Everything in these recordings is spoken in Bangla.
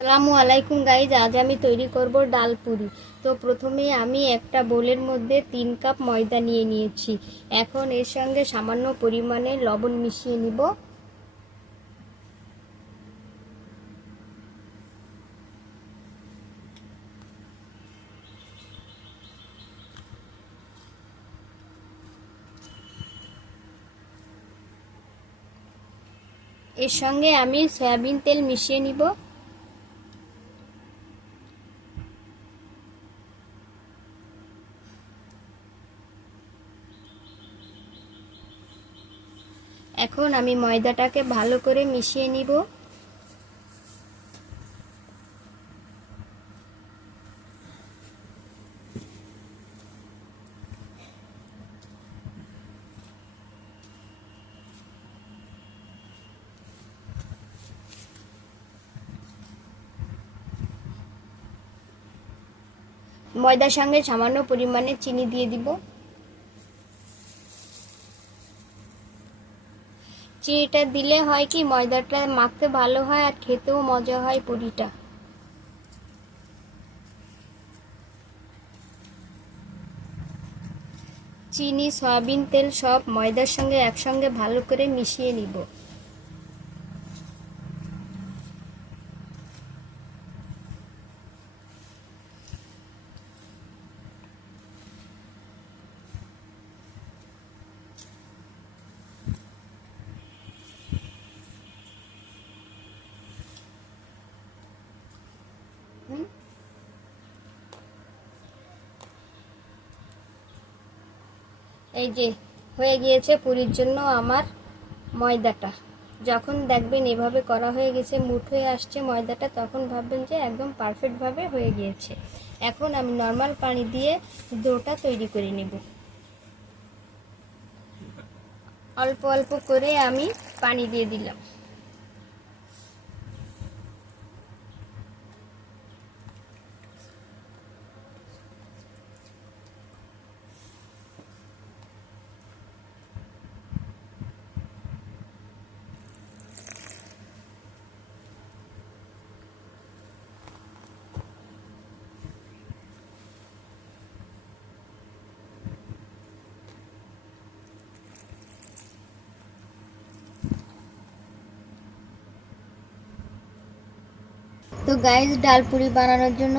আসসালামু আলাইকুম গাইজ আজ আমি তৈরি করব ডাল পুরি। তো প্রথমে আমি একটা বোলের মধ্যে তিন কাপ ময়দা নিয়ে নিয়েছি। এখন এর সঙ্গে সামান্য পরিমাণে লবণ মিশিয়ে নিব। এর সঙ্গে আমি সয়াবিন তেল মিশিয়ে নিব। এখন আমি ময়দাটাকে ভালো করে মিশিয়ে নিব। ময়দার সঙ্গে সামান্য পরিমাণে চিনি দিয়ে দিব। চিনিটা দিলে হয় কি, ময়দাটা মাখতে ভালো হয় আর খেতেও মজা হয় পুরিটা। চিনি, সয়াবিন, তেল সব ময়দার সঙ্গে একসঙ্গে ভালো করে মিশিয়ে নিব। এই যে, হয়ে গিয়েছে পুরীর জন্য আমার ময়দাটা। যখন দেখবেন এভাবে করা হয়ে গেছে, মুঠ হয়ে আসছে ময়দাটা, তখন ভাববেন যে একদম পারফেক্টভাবে হয়ে গিয়েছে। এখন আমি নর্মাল পানি দিয়ে ডোটা তৈরি করে নেব। অল্প অল্প করে আমি পানি দিয়ে দিলাম। তো গাইস ডাল পুরি বানানোর জন্য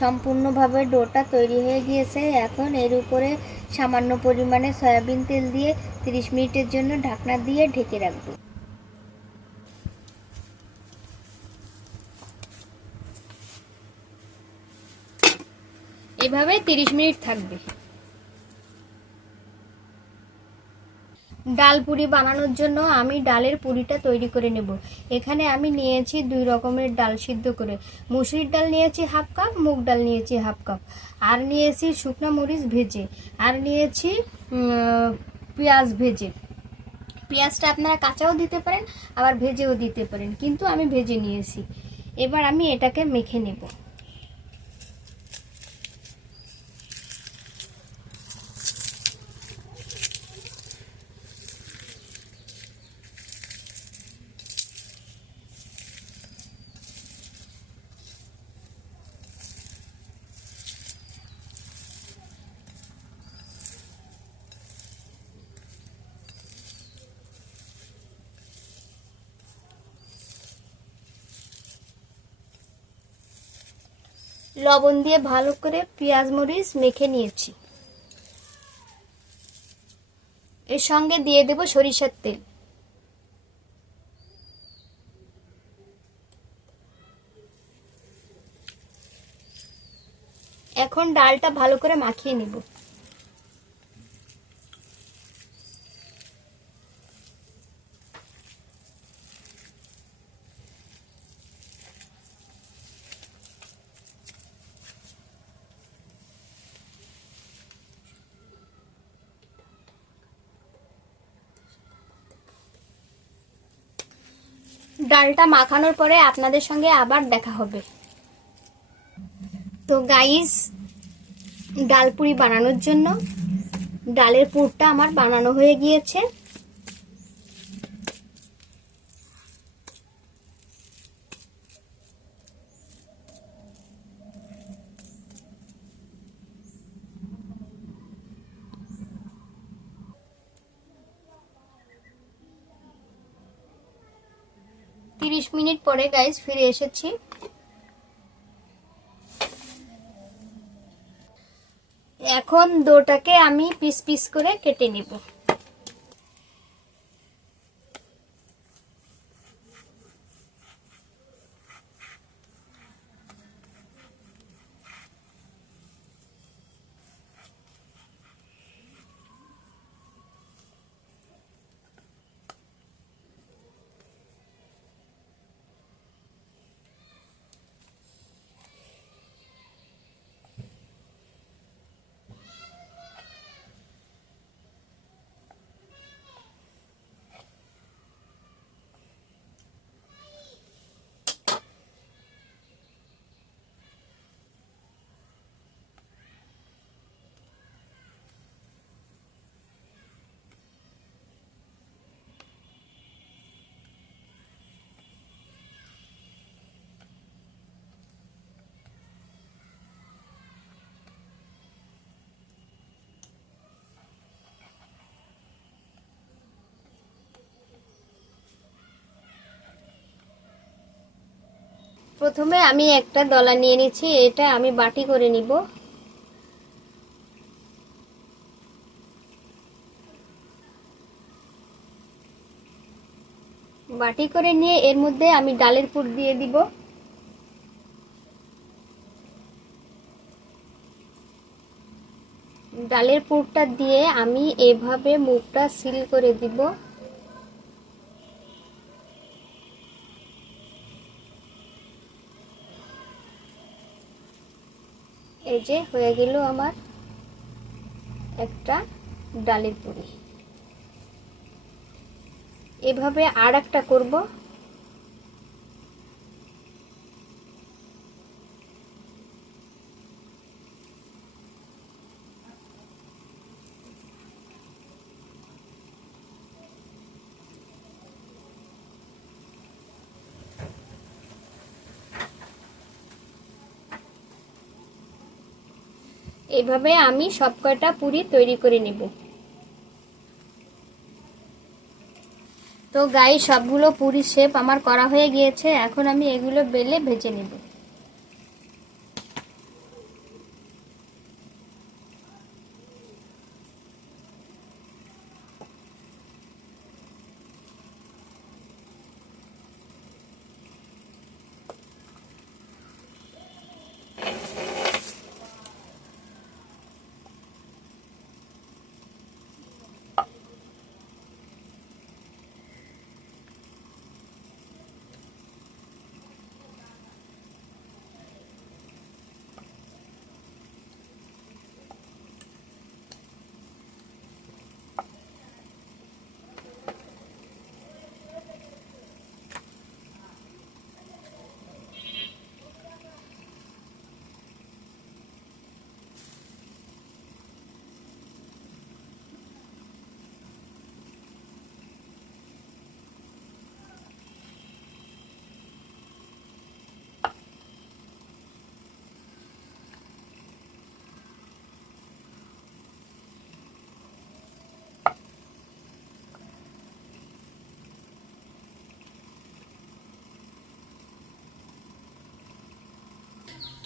সম্পূর্ণভাবে ডোটা তৈরি হয়ে গিয়েছে। এখন এর উপরে সামান্য পরিমাণে সয়াবিন তেল দিয়ে 30 মিনিটের জন্য ঢাকনা দিয়ে ঢেকে রাখব। এভাবে 30 মিনিট থাকবে। ডাল পুরি বানানোর জন্য আমি ডালের পুরিটা তৈরি করে নেব। এখানে আমি নিয়েছি দুই রকমের ডাল সিদ্ধ করে। মুসুরির ডাল নিয়েছি হাফ কাপ, মুগ ডাল নিয়েছি হাফ কাপ। আর নিয়েছি শুকনো মরিচ ভেজে। আর নিয়েছি পেঁয়াজ ভেজে। পেঁয়াজটা আপনারা কাঁচাও দিতে পারেন, আবার ভেজেও দিতে পারেন। কিন্তু আমি ভেজে নিয়েছি। এবার আমি এটাকে মেখে নেব। লবণ দিয়ে ভালো করে পেঁয়াজ মরিচ মেখে নিয়েছি। এর সঙ্গে দিয়ে দেব সরিষার তেল। এখন ডালটা ভালো করে মাখিয়ে নেব। ডালটা মাখানোর পরে আপনাদের সঙ্গে আবার দেখা হবে। তো গাইস ডাল পুরি বানানোর জন্য, ডালের পুরটা আমার বানানো হয়ে গিয়েছে। মিনিট পরে গাইজ ফিরে এসেছি। এখন দোটাকে আমি পিস পিস করে কেটে নিব। প্রথমে আমি একটা দলা নিয়ে নিচ্ছি, এটা আমি বাটি করে নিব। বাটি করে নিয়ে এর মধ্যে আমি ডালের পুর দিয়ে দিব। ডালের পুরটা দিয়ে আমি এভাবে মুখটা সিল করে দিব। এই যে হয়ে গেল আমার একটা ডালের পুরি। এভাবে আর একটা করব। এভাবে আমি সব কয়টা পুরি তৈরি করে নেব। তো গাই সবগুলো পুরি শেপ আমার করা হয়ে গিয়েছে। এখন আমি এগুলো বেলে ভেজে নেব।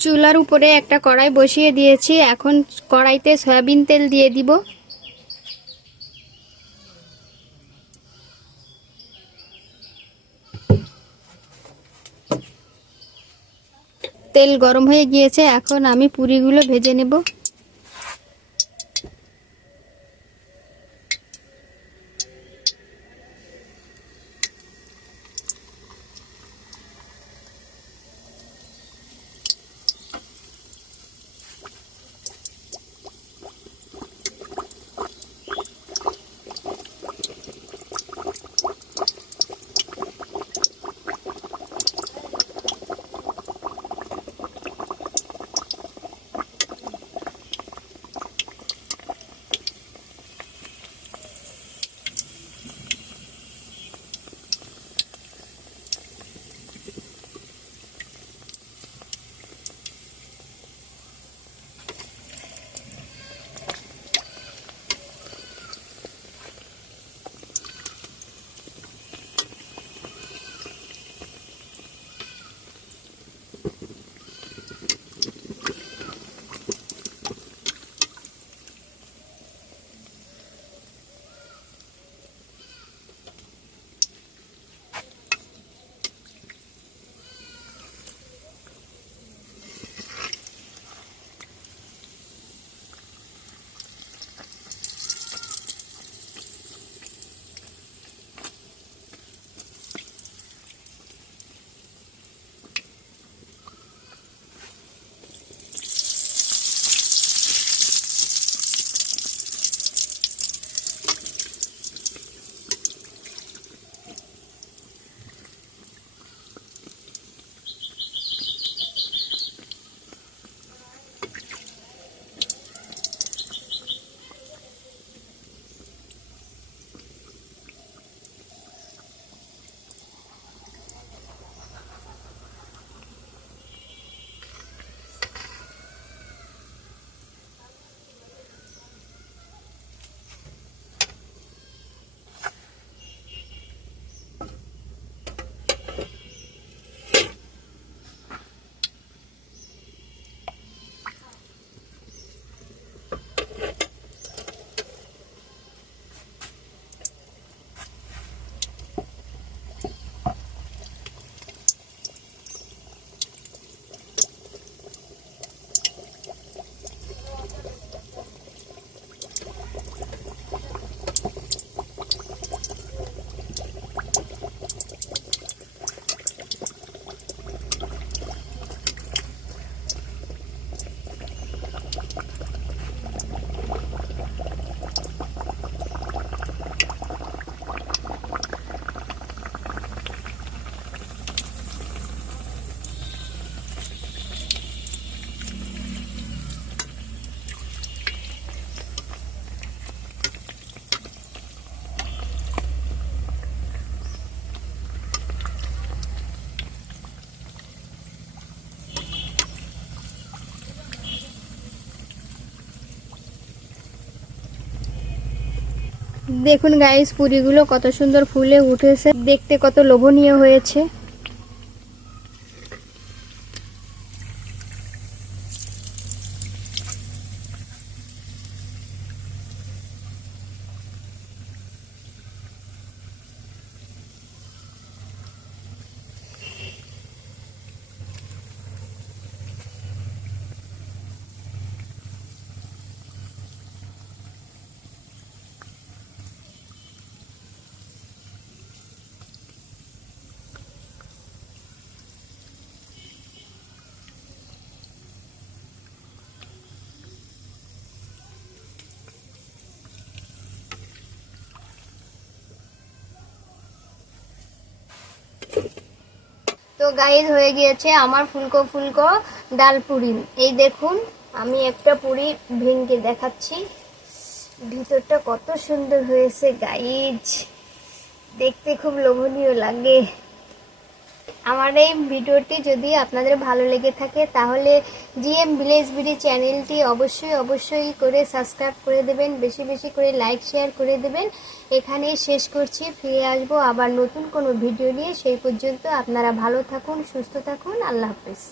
চুলার উপরে একটা কড়াই বসিয়ে দিয়েছি। এখন কড়াইতে সয়াবিন তেল দিয়ে দিব। তেল গরম হয়ে গিয়েছে। এখন আমি পুরিগুলো ভেজে নেব। দেখুন গাইস পুরিগুলো কত সুন্দর ফুলে উঠেছে। দেখতে কত লোভনীয় হয়েছে। তো গাইজ হয়ে গিয়েছে আমার ফুলকো ফুলকো ডাল পুরি। এই দেখুন, আমি একটা পুরি ভেঙে দেখাচ্ছি। ভিতরটা কত সুন্দর হয়েছে গাইজ। দেখতে খুব লোভনীয় লাগে। আমার এই ভিডিওটি যদি আপনাদের ভালো লেগে থাকে, তাহলে জিএম ভিলেজ বিডি চ্যানেলটি অবশ্যই অবশ্যই করে সাবস্ক্রাইব করে দেবেন, বেশি বেশি করে লাইক, শেয়ার করে দেবেন। এখানে শেষ করছি, ফিরে আসব আবার নতুন কোনো ভিডিও নিয়ে। সেই পর্যন্ত আপনারা ভালো থাকুন, সুস্থ থাকুন, আল্লাহ হাফিজ।